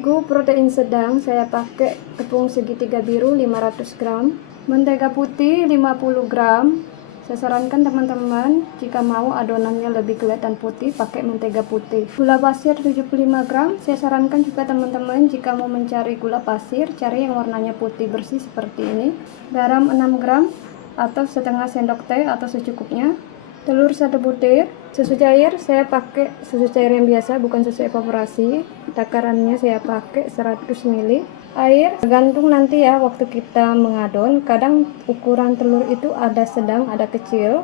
terigu protein sedang saya pakai tepung segitiga biru 500 gram, mentega putih 50 gram. Saya sarankan teman-teman jika mau adonannya lebih kelihatan putih pakai mentega putih. Gula pasir 75 gram. Saya sarankan juga teman-teman jika mau mencari gula pasir cari yang warnanya putih bersih seperti ini. Garam 6 gram atau setengah sendok teh atau secukupnya. Telur 1 butir. Susu cair saya pakai susu cair yang biasa, bukan susu evaporasi. Takarannya saya pakai 100 ml. Air tergantung nanti ya waktu kita mengadon. Kadang ukuran telur itu ada sedang, ada kecil.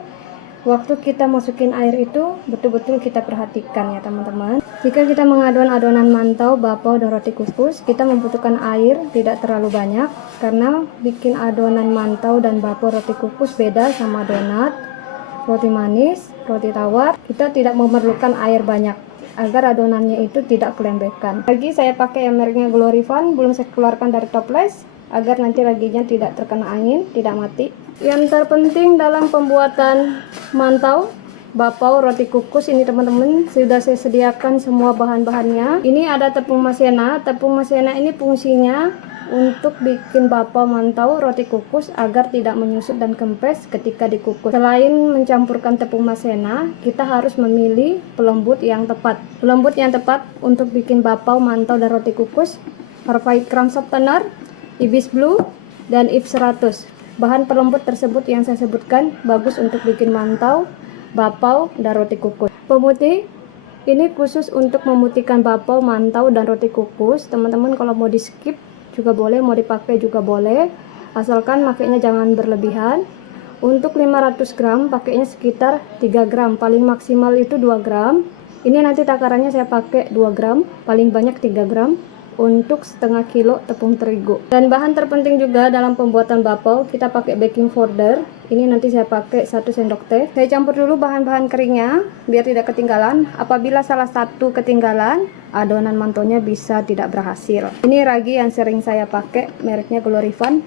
Waktu kita masukin air itu betul-betul kita perhatikan ya teman-teman. Jika kita mengadon adonan mantau, bapau, dan roti kukus, kita membutuhkan air tidak terlalu banyak karena bikin adonan mantau dan bapau roti kukus beda sama donat, roti manis, roti tawar. Kita tidak memerlukan air banyak agar adonannya itu tidak kelembekan. Lagi saya pakai yang mereknya Glorifan, belum saya keluarkan dari toples agar nanti raginya tidak terkena angin, tidak mati. Yang terpenting dalam pembuatan mantau, bapau, roti kukus ini teman-teman sudah saya sediakan semua bahan-bahannya. Ini ada tepung masena. Tepung masena ini fungsinya untuk bikin bapau, mantau, roti kukus agar tidak menyusut dan kempes ketika dikukus. Selain mencampurkan tepung masena, kita harus memilih pelembut yang tepat. Pelembut yang tepat untuk bikin bapau, mantau, dan roti kukus, Perfait Crumb Softener, Ibis Blue, dan If 100. Bahan pelembut tersebut yang saya sebutkan bagus untuk bikin mantau, bapau, dan roti kukus. Pemutih ini khusus untuk memutihkan bapau, mantau, dan roti kukus. Teman-teman kalau mau di skip juga boleh, mau dipakai juga boleh, asalkan makainya jangan berlebihan. Untuk 500 gram pakainya sekitar 3 gram, paling maksimal itu 2 gram. Ini nanti takarannya saya pakai 2 gram, paling banyak 3 gram untuk setengah kilo tepung terigu. Dan bahan terpenting juga dalam pembuatan bapau, kita pakai baking powder. Ini nanti saya pakai 1 sendok teh. Saya campur dulu bahan-bahan keringnya biar tidak ketinggalan. Apabila salah satu ketinggalan, adonan mantonya bisa tidak berhasil. Ini ragi yang sering saya pakai, mereknya Glorifan.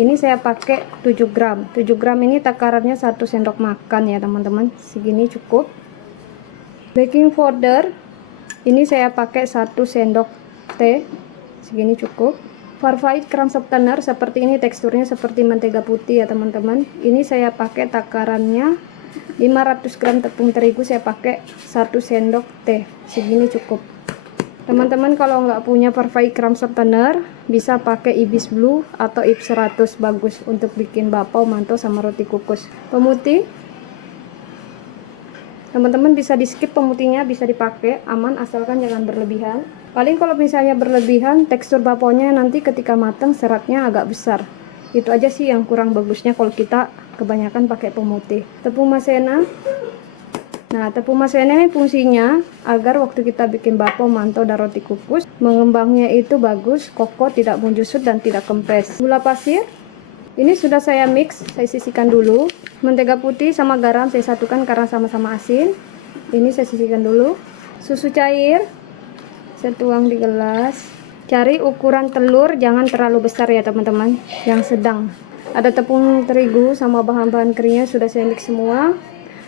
Ini saya pakai 7 gram. 7 gram ini takarannya 1 sendok makan ya teman-teman. Segini cukup. Baking powder ini saya pakai 1 sendok teh. Segini cukup. Perfait Crumb Softener seperti ini, teksturnya seperti mentega putih ya teman-teman. Ini saya pakai takarannya 500 gram tepung terigu, saya pakai 1 sendok teh. Segini cukup. Teman-teman kalau nggak punya Perfait Crumb Softener bisa pakai Ibis Blue atau If 100, bagus untuk bikin bapau, mantau, sama roti kukus. Pemutih teman-teman bisa di skip, pemutihnya bisa dipakai, aman asalkan jangan berlebihan. Paling kalau misalnya berlebihan, tekstur bapaunya nanti ketika matang seratnya agak besar. Itu aja sih yang kurang bagusnya kalau kita kebanyakan pakai pemutih. Tepung masena. Nah, tepung masena ini fungsinya agar waktu kita bikin bapau, mantau, dan roti kukus, mengembangnya itu bagus, kokoh, tidak menjusut, dan tidak kempes. Gula pasir. Ini sudah saya mix, saya sisihkan dulu. Mentega putih sama garam saya satukan karena sama-sama asin. Ini saya sisihkan dulu. Susu cair saya tuang di gelas. Cari ukuran telur jangan terlalu besar ya teman-teman, yang sedang. Ada tepung terigu sama bahan-bahan keringnya sudah saya mix semua.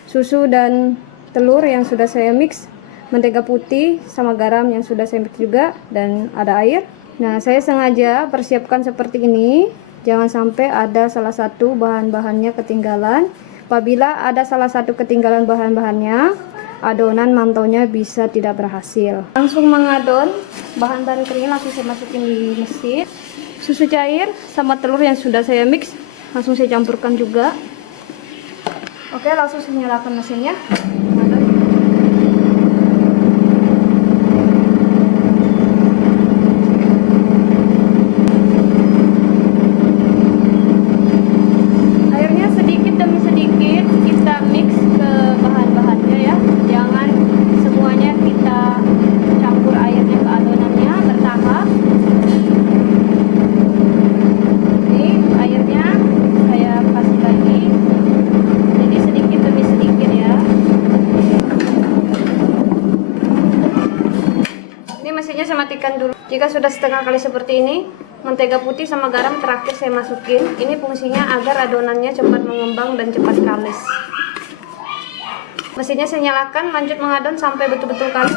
Susu dan telur yang sudah saya mix. Mentega putih sama garam yang sudah saya mix juga, dan ada air. Nah, saya sengaja persiapkan seperti ini, jangan sampai ada salah satu bahan-bahannya ketinggalan. Apabila ada salah satu ketinggalan bahan-bahannya, adonan mantaunya bisa tidak berhasil. Langsung mengadon, bahan-bahan keringnya langsung saya masukin di mesin. Susu cair sama telur yang sudah saya mix langsung saya campurkan juga. Oke, langsung saya nyalakan mesinnya. Airnya sedikit demi sedikit kita mix ke bahan-bahannya ya. Jangan semuanya kita campur airnya ke adonannya, bertahap. Ini airnya saya kasih lagi, jadi sedikit demi sedikit ya. Ini mesinnya saya matikan dulu. Jika sudah setengah kali seperti ini, mentega putih sama garam terakhir saya masukin. Ini fungsinya agar adonannya cepat mengembang dan cepat kalis. Mesinnya saya nyalakan, lanjut mengadon sampai betul-betul kalis.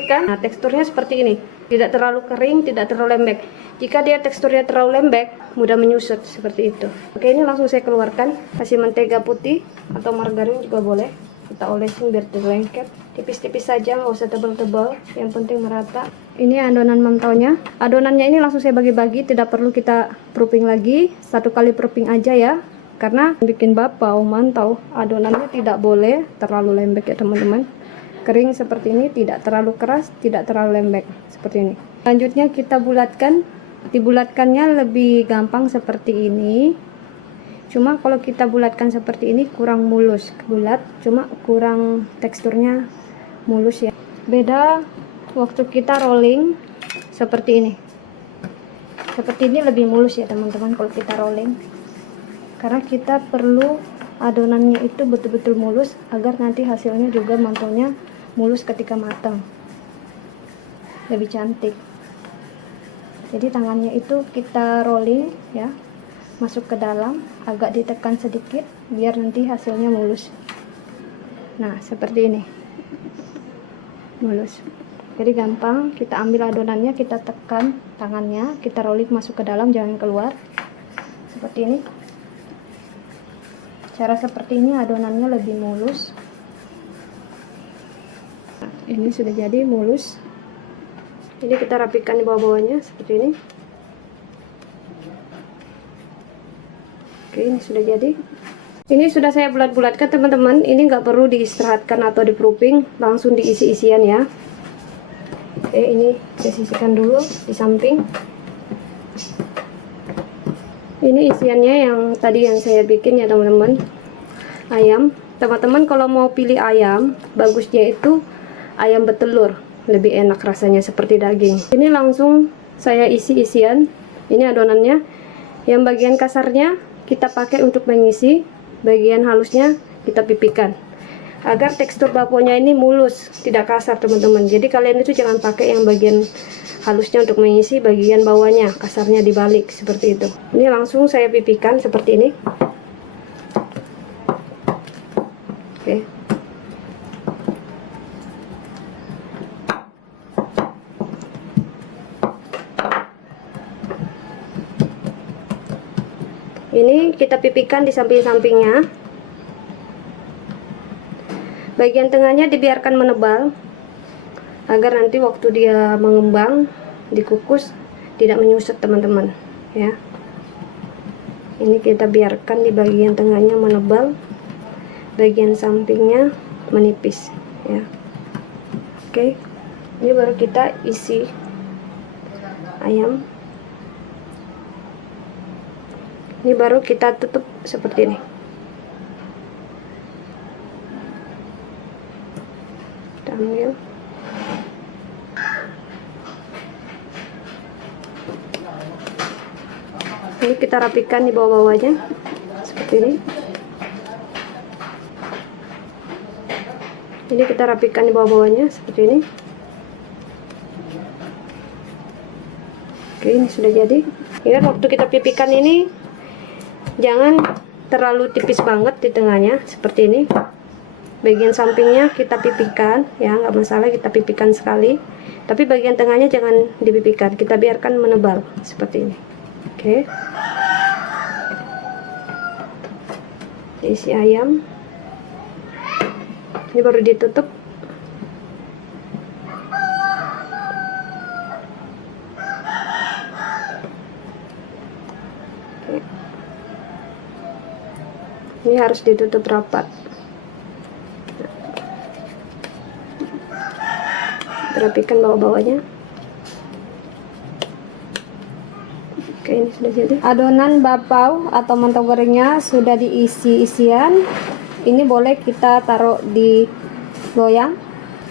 pastikan teksturnya seperti ini, tidak terlalu kering, tidak terlalu lembek. Jika dia teksturnya terlalu lembek, mudah menyusut seperti itu. Oke, ini langsung saya keluarkan. Kasih mentega putih atau margarin juga boleh. Kita olesin biar terlengket. Tipis-tipis saja, nggak usah tebal-tebal. Yang penting merata. Ini adonan mantaunya. Adonannya ini langsung saya bagi-bagi, tidak perlu kita proofing lagi. 1 kali proofing aja ya. Karena bikin bapau mantau, adonannya tidak boleh terlalu lembek ya teman-teman. Kering seperti ini, tidak terlalu keras, tidak terlalu lembek seperti ini. Selanjutnya kita bulatkan. Dibulatkannya lebih gampang seperti ini. Cuma kalau kita bulatkan seperti ini kurang mulus, bulat, cuma kurang teksturnya mulus ya. Beda waktu kita rolling seperti ini. Seperti ini lebih mulus ya teman-teman kalau kita rolling. Karena kita perlu adonannya itu betul-betul mulus agar nanti hasilnya juga mantaunya mulus ketika matang, lebih cantik. Jadi tangannya itu kita rolling ya, masuk ke dalam, agak ditekan sedikit biar nanti hasilnya mulus. Nah seperti ini, mulus. Jadi gampang, kita ambil adonannya, kita tekan tangannya, kita rolling masuk ke dalam, jangan keluar. Seperti ini. Cara seperti ini adonannya lebih mulus. Nah, ini sudah jadi mulus. Ini kita rapikan di bawah-bawahnya seperti ini. Oke, ini sudah jadi. Ini sudah saya bulat-bulatkan teman-teman. Ini nggak perlu diistirahatkan atau di proofing, langsung diisi-isian ya. Oke, ini saya sisihkan dulu di samping. Ini isiannya yang tadi yang saya bikin ya teman-teman. Ayam. Teman-teman kalau mau pilih ayam, bagusnya itu ayam betelur. Lebih enak rasanya seperti daging. Ini langsung saya isi isian. Ini adonannya. Yang bagian kasarnya kita pakai untuk mengisi. Bagian halusnya kita pipihkan. Agar tekstur baponya ini mulus, tidak kasar teman-teman. Jadi kalian itu jangan pakai yang bagian halusnya untuk mengisi, bagian bawahnya kasarnya dibalik seperti itu. Ini langsung saya pipihkan seperti ini. Oke. Ini kita pipihkan di samping-sampingnya. Bagian tengahnya dibiarkan menebal agar nanti waktu dia mengembang dikukus tidak menyusut teman-teman ya. Ini kita biarkan di bagian tengahnya menebal, bagian sampingnya menipis ya. Oke, ini baru kita isi ayam. Ini baru kita tutup seperti ini. Kita ambil. Ini kita rapikan di bawah-bawahnya seperti ini. Ini kita rapikan di bawah-bawahnya seperti ini. Oke, ini sudah jadi. Ingat waktu kita pipihkan ini jangan terlalu tipis banget di tengahnya seperti ini. Bagian sampingnya kita pipihkan ya, nggak masalah kita pipihkan sekali. Tapi bagian tengahnya jangan dipipihkan, kita biarkan menebal seperti ini. Oke. Isi ayam. Ini baru ditutup. Oke. Ini harus ditutup rapat. Rapikan bawah-bawahnya. Oke, ini sudah jadi. Adonan bapau atau mantau gorengnya sudah diisi isian. Ini boleh kita taruh di loyang.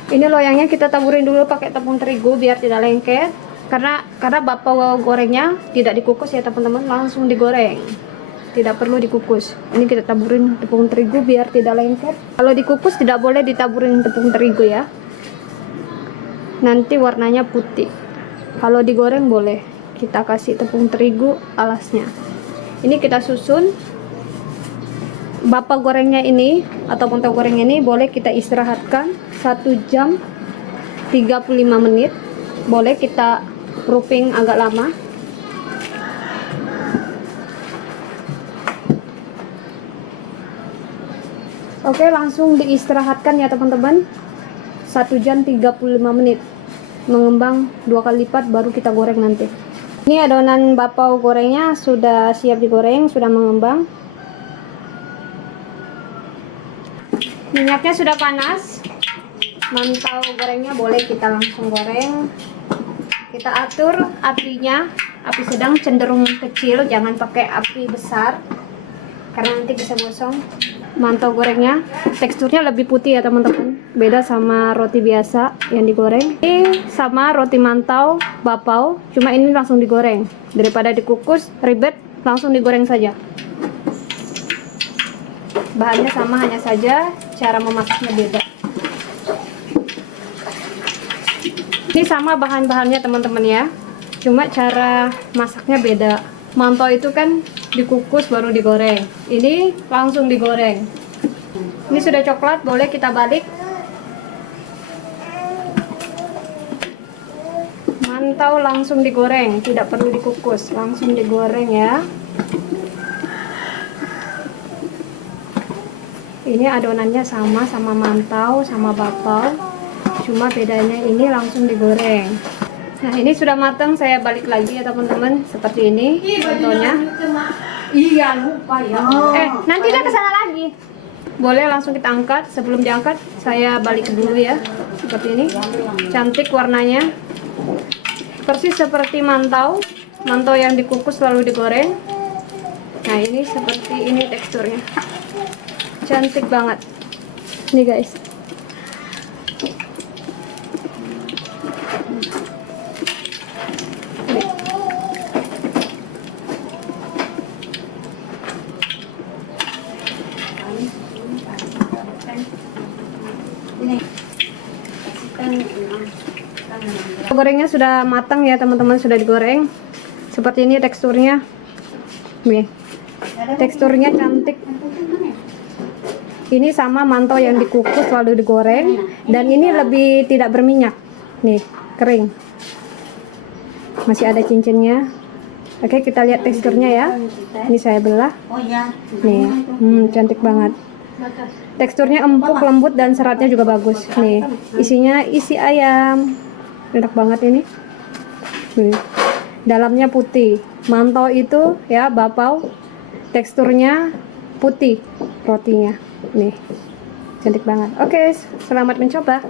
Ini loyangnya kita taburin dulu pakai tepung terigu biar tidak lengket. Karena bapau gorengnya tidak dikukus ya teman-teman, langsung digoreng. Tidak perlu dikukus. Ini kita taburin tepung terigu biar tidak lengket. Kalau dikukus tidak boleh ditaburin tepung terigu ya. Nanti warnanya putih. Kalau digoreng boleh. Kita kasih tepung terigu alasnya. Ini kita susun. Bapau gorengnya ini atau mantau goreng ini boleh kita istirahatkan 1 jam 35 menit. Boleh kita proofing agak lama. Oke, langsung diistirahatkan ya teman-teman. 1 jam 35 menit. Mengembang 2 kali lipat baru kita goreng nanti. Ini adonan bakpao gorengnya sudah siap digoreng, sudah mengembang. Minyaknya sudah panas. Mantau gorengnya boleh kita langsung goreng. Kita atur apinya, api sedang cenderung kecil, jangan pakai api besar karena nanti bisa gosong. Mantau gorengnya, teksturnya lebih putih ya teman-teman, beda sama roti biasa yang digoreng. Ini sama roti mantau bakpao, cuma ini langsung digoreng. Daripada dikukus ribet, langsung digoreng saja. Bahannya sama, hanya saja cara memasaknya beda. Ini sama bahan-bahannya teman-teman ya, cuma cara masaknya beda. Mantau itu kan dikukus baru digoreng, ini langsung digoreng. Ini sudah coklat, boleh kita balik. Mantau langsung digoreng, tidak perlu dikukus, langsung digoreng ya. Ini adonannya sama mantau sama bakpao, cuma bedanya ini langsung digoreng. Nah, ini sudah matang, saya balik lagi ya teman-teman, seperti ini contohnya. Iya, lupa ya. Nanti dia kesana lagi. Boleh langsung kita angkat. Sebelum diangkat, saya balik dulu ya. Seperti ini, cantik warnanya, persis seperti mantau yang dikukus lalu digoreng. Nah, ini seperti ini teksturnya, cantik banget nih guys. Gorengnya sudah matang ya teman-teman, sudah digoreng. Seperti ini teksturnya. Nih, teksturnya cantik. Ini sama mantau yang dikukus lalu digoreng, dan ini lebih tidak berminyak. Nih, kering. Masih ada cincinnya. Oke, kita lihat teksturnya ya. Ini saya belah. Nih, cantik banget. Teksturnya empuk, lembut, dan seratnya juga bagus. Nih, isinya isi ayam. Enak banget ini. Dalamnya putih. Mantau itu ya bakpao, teksturnya putih rotinya. Nih, cantik banget. Oke, selamat mencoba.